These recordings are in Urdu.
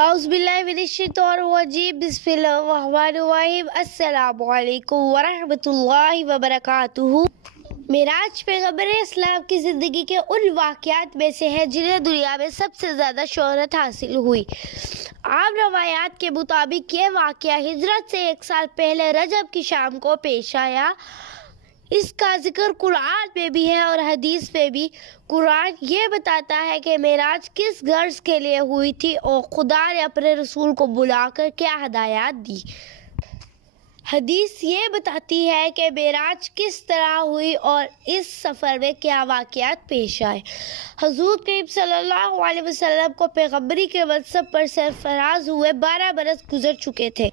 اعوذ باللہ من الشیطان الرجیم بسم اللہ الرحمن الرحیم السلام علیکم ورحمۃ اللہ وبرکاتہ۔ معراج پیغمبر اسلام کی زندگی کے ان واقعات میں سے ہے جنہیں دنیا میں سب سے زیادہ شہرت حاصل ہوئی۔ عام روایات کے مطابق یہ واقعہ ہجرت سے 1 سال پہلے رجب کی شام کو پیش آیا۔ اس کا ذکر قرآن میں بھی ہے اور حدیث میں بھی۔ قرآن یہ بتاتا ہے کہ معراج کس غرض کے لیے ہوئی تھی اور خدا نے اپنے رسول کو بلا کر کیا ہدایات دی۔ حدیث یہ بتاتی ہے کہ معراج کس طرح ہوئی اور اس سفر میں کیا واقعات پیش آئے۔ حضور کریم صلی اللہ علیہ وسلم کو پیغمبری کے منصب پر سرفراز ہوئے 12 برس گزر چکے تھے۔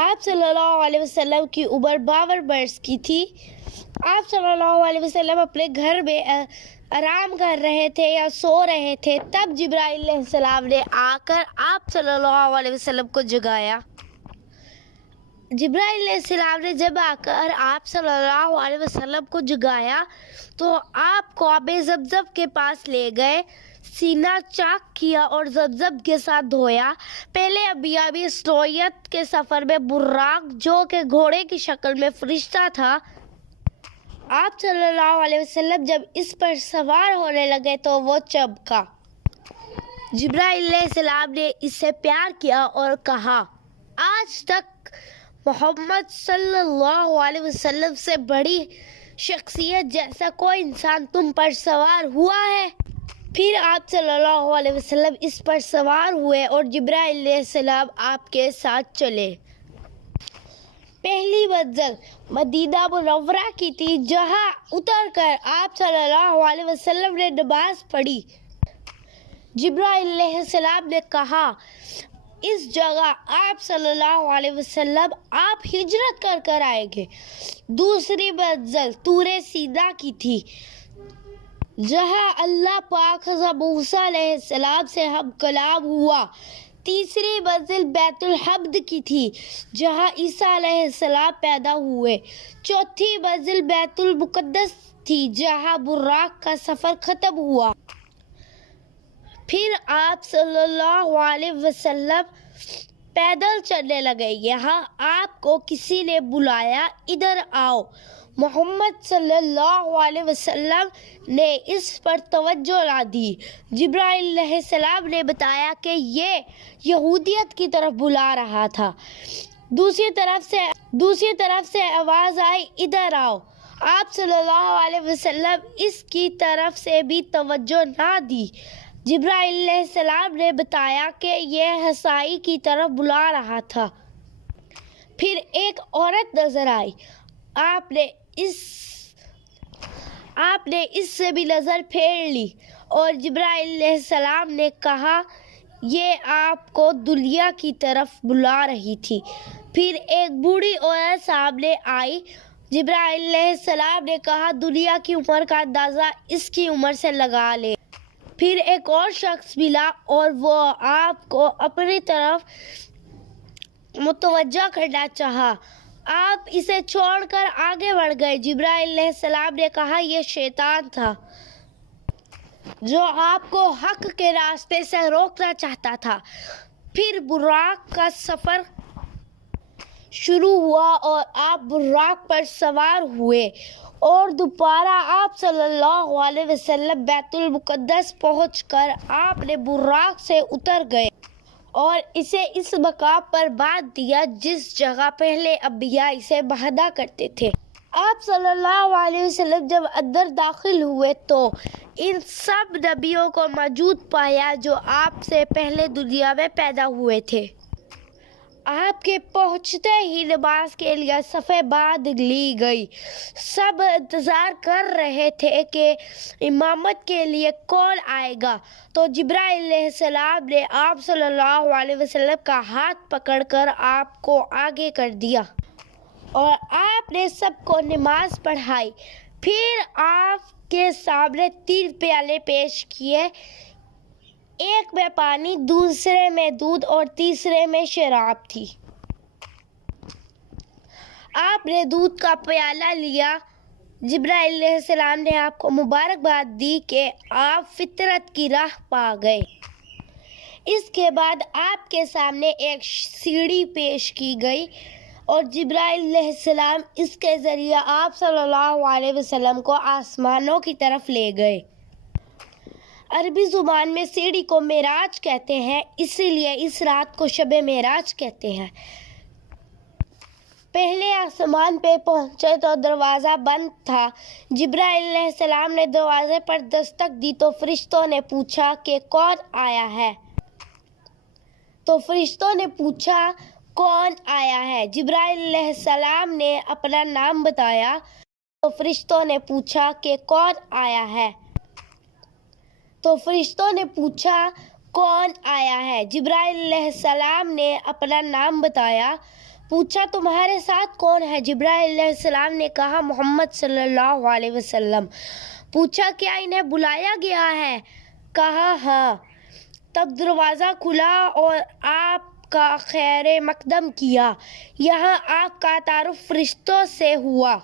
آپ صلی اللہ علیہ وسلم کی عمر 52 برس کی تھی۔ آپ صلی اللہ علیہ وسلم اپنے گھر میں آرام کر رہے تھے یا سو رہے تھے، تب جبرائیل علیہ السلام نے آ کر آپ صلی اللہ علیہ وسلم کو جگایا۔ جبرائیل علیہ السلام نے جب آ کر آپ صلی اللہ علیہ وسلم کو جگایا تو آپ کو آب زمزم کے پاس لے گئے، سینہ چاک کیا اور زمزم کے ساتھ دھویا۔ پہلے انبیاء بھی اس نوعیت کے سفر میں براق جو کہ گھوڑے کی شکل میں فرشتہ تھا، آپ صلی اللہ علیہ وسلم جب اس پر سوار ہونے لگے تو وہ چمکا۔ جبرائیل علیہ السلام نے اس سے پیار کیا اور کہا، آج تک محمد صلی اللہ علیہ وسلم سے بڑی شخصیت جیسا کوئی انسان تم پر سوار ہوا ہے؟ پھر آپ صلی اللہ علیہ وسلم اس پر سوار ہوئے اور جبرائیل علیہ السلام آپ کے ساتھ چلے۔ پہلی منزل مدینہ منورہ کی تھی، جہاں اتر کر آپ صلی اللہ علیہ وسلم نے نماز پڑھی۔ جبرائیل علیہ السلام نے کہا، اس جگہ آپ صلی اللہ علیہ وسلم آپ ہجرت کر کر آئیں گے۔ دوسری منزل طور سینا کی تھی، جہاں اللہ پاک حضرت موسیٰ علیہ السلام سے ہم کلام ہوا۔ تیسری منزل بیت الحمد کی تھی، جہاں عیسیٰ علیہ السلام پیدا ہوئے۔ چوتھی منزل بیت المقدس تھی، جہاں براق کا سفر ختم ہوا۔ پھر آپ صلی اللہ علیہ وسلم پیدل چلنے لگے۔ یہاں آپ کو کسی نے بلایا، ادھر آؤ۔ محمد صلی اللہ علیہ وسلم نے اس پر توجہ نہ دی۔ جبرائیل علیہ السلام نے بتایا کہ یہ یہودیت کی طرف بلا رہا تھا۔ دوسری طرف سے آواز آئی، ادھر آؤ۔ آپ صلی اللہ علیہ وسلم اس کی طرف سے بھی توجہ نہ دی۔ جبرائیل علیہ السلام نے بتایا کہ یہ عیسائی کی طرف بلا رہا تھا۔ پھر ایک عورت نظر آئی، آپ نے اس سے بھی نظر پھیر لی اور جبرائیل علیہ السلام نے کہا، یہ آپ کو دنیا کی طرف بلا رہی تھی۔ پھر ایک بوڑھی عورت سامنے آئی۔ جبرائیل علیہ السلام نے کہا، دنیا کی عمر کا اندازہ اس کی عمر سے لگا لے۔ پھر ایک اور شخص ملا اور وہ آپ کو اپنی طرف متوجہ کرنا چاہا۔ آپ اسے چھوڑ کر آگے بڑھ گئے۔ جبرائیل علیہ السلام نے کہا، یہ شیطان تھا جو آپ کو حق کے راستے سے روکنا چاہتا تھا۔ پھر براق کا سفر شروع ہوا اور آپ براق پر سوار ہوئے اور دوبارہ آپ صلی اللہ علیہ وسلم بیت المقدس پہنچ کر آپ نے براق سے اتر گئے اور اسے اس مقام پر باندھ دیا جس جگہ پہلے انبیاء اسے باندھا کرتے تھے۔ آپ صلی اللہ علیہ وسلم جب اندر داخل ہوئے تو ان سب نبیوں کو موجود پایا جو آپ سے پہلے دنیا میں پیدا ہوئے تھے۔ آپ کے پہنچتے ہی نماز کے لیے صفیں باندھ لی گئی۔ سب انتظار کر رہے تھے کہ امامت کے لیے کون آئے گا، تو جبرائیل علیہ السلام نے آپ صلی اللہ علیہ وسلم کا ہاتھ پکڑ کر آپ کو آگے کر دیا اور آپ نے سب کو نماز پڑھائی۔ پھر آپ کے سامنے 3 پیالے پیش کیے، ایک میں پانی، دوسرے میں دودھ اور تیسرے میں شراب تھی۔ آپ نے دودھ کا پیالہ لیا۔ جبرائیل علیہ السلام نے آپ کو مبارکباد دی کہ آپ فطرت کی راہ پا گئے۔ اس کے بعد آپ کے سامنے ایک سیڑھی پیش کی گئی اور جبرائیل علیہ السلام اس کے ذریعے آپ صلی اللہ علیہ وسلم کو آسمانوں کی طرف لے گئے۔ عربی زبان میں سیڑھی کو معراج کہتے ہیں، اسی لیے اس رات کو شب معراج کہتے ہیں۔ پہلے آسمان پہ پہنچے تو دروازہ بند تھا۔ جبرائیل علیہ السلام نے دروازے پر دستک دی تو فرشتوں نے پوچھا کہ کون آیا ہے؟ جبرائیل علیہ السلام نے اپنا نام بتایا تو فرشتوں نے پوچھا کہ کون آیا ہے؟ جبرائیل علیہ السلام نے اپنا نام بتایا، پوچھا تمہارے ساتھ کون ہے؟ جبرائیل علیہ السلام نے کہا محمد صلی اللہ علیہ وسلم۔ پوچھا کیا انہیں بلایا گیا ہے؟ کہا ہاں۔ تب دروازہ کھلا اور آپ کا خیر مقدم کیا۔ یہاں آپ کا تعارف فرشتوں سے ہوا۔